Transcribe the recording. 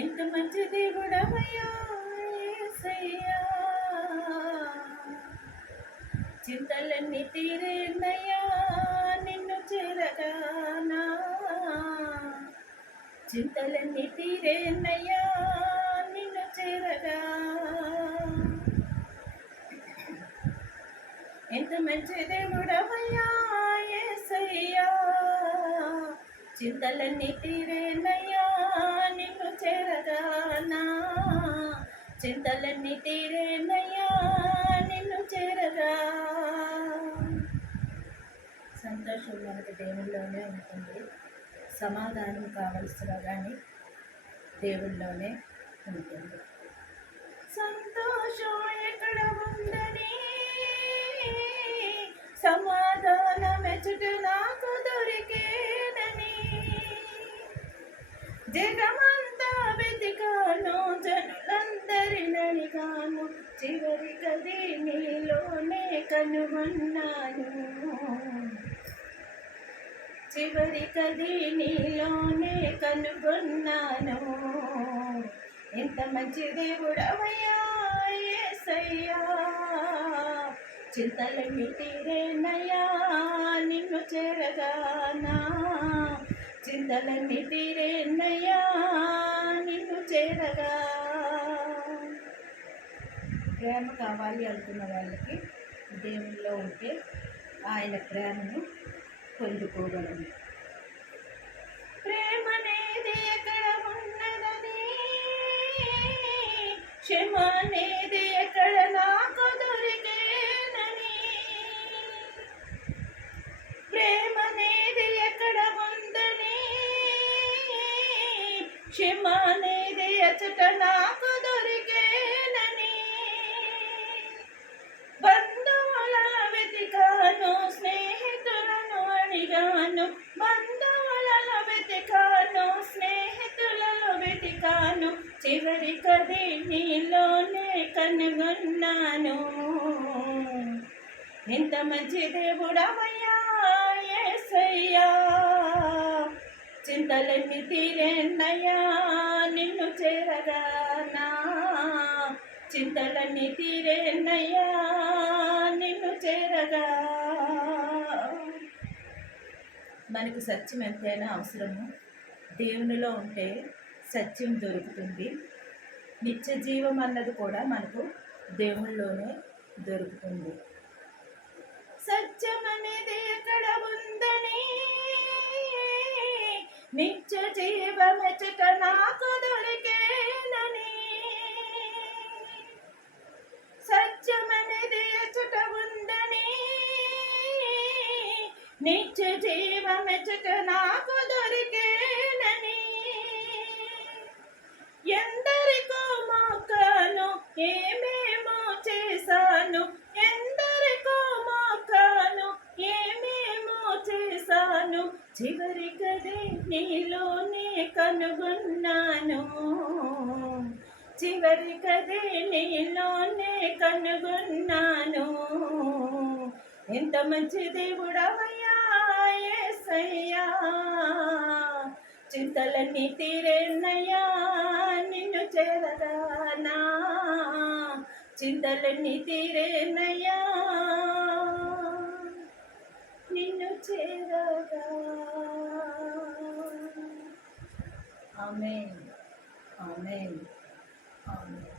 ఎంత మంచి దేవుడవయ్యా యేసయ్యా, చింతలన్నీ తీరేనయ్యా నిన్ను చేరగానా, చింతలన్నీ తీరేనయ్యా నిన్ను చేరగా. ఎంత మంచి దేవుడవయ్యా యేసయ్యా, చింతలన్నీ తీరేనయ్యా నిన్ను చేరగానా, చింతలన్నీ తీరేనయ్యా నిన్ను చేరగా. సంతోషం మనకు దేవుళ్ళలోనే ఉంటుంది, సమాధానం కావలసిన కానీ దేవుళ్ళలోనే ఉంటుంది. సంతోషం ఎక్కడ ఉందని సమాధానం ఎచుట నాకు దొరికేనని, జగమంతా వెతికాను జనులందరినని కాను, చివరికది నీలోనే కనుగొన్నాను, చివరికది నీలోనే కనుగొన్నాను. ఎంత మంచి దేవుడవయ్యా యేసయ్యా, చింతలన్నీ తీరేనయ్యా నిన్ను చేరగానా, చింతలన్నీ తీరేనయ్యా నిన్ను చేరగా. ప్రేమ కావాలి అనుకున్న వాళ్ళకి దేవుల్లో ఉంటే ఆయన ప్రేమను పొందుకోగలము. ప్రేమ అనేది ఎక్కడ ఉన్నదని, క్షమ అనేది ఎక్కడ నాకు దొరికేనని, ప్రేమ అనేది ఎక్కడ ఉందని, క్షమ అనేది ఎచ్చట నాకు దొరికేనని, బంధువుల వెతికాను స్నేహితులను అడిగాను, బంధువులలో వెతికాను స్నేహితులలో వెతికాను, చివరికది నీలోనే కనుగొన్నాను. ఎంత మంచి దేవుడవయ్యా యేసయ్యా, చింతలన్నీ తీరేనయ్యా నిన్ను చేరగానా, చింతలన్నీ తీరేనయ్యా నిన్ను చేరగా. మనకు సత్యం ఎంతైనా అవసరము, దేవునిలో ఉంటే సత్యం దొరుకుతుంది. నిత్య జీవం అన్నది కూడా మనకు దేవునిలోనే దొరుకుతుంది. సత్యం అనేది ఎక్కడ ఉందని, నిత్య జీవమెచ్చట నాకు దొరికేనని, సత్యం అనేది ఎచ్చట ఉందని, నిత్య జీవమెచ్చట నాకు దొరికేనని, ఎందరికో మొక్కాను ఏమేమో చేశాను, ఎందరికో మొక్కాను ఏమేమో చేశాను, చివరికది నీలోనే కనుగొన్నాను, చివరికది నీలోనే కనుగొన్నాను. ఎంత మంచి దేవుడవయ్యా యేసయ్యా, చింతలన్నీ తీరేనయ్యా నిన్ను చేరగానా, చింతలన్నీ తీరేనయ్యా నిన్ను చేరగా. ఆమేన్, ఆమేన్, ఆమేన్.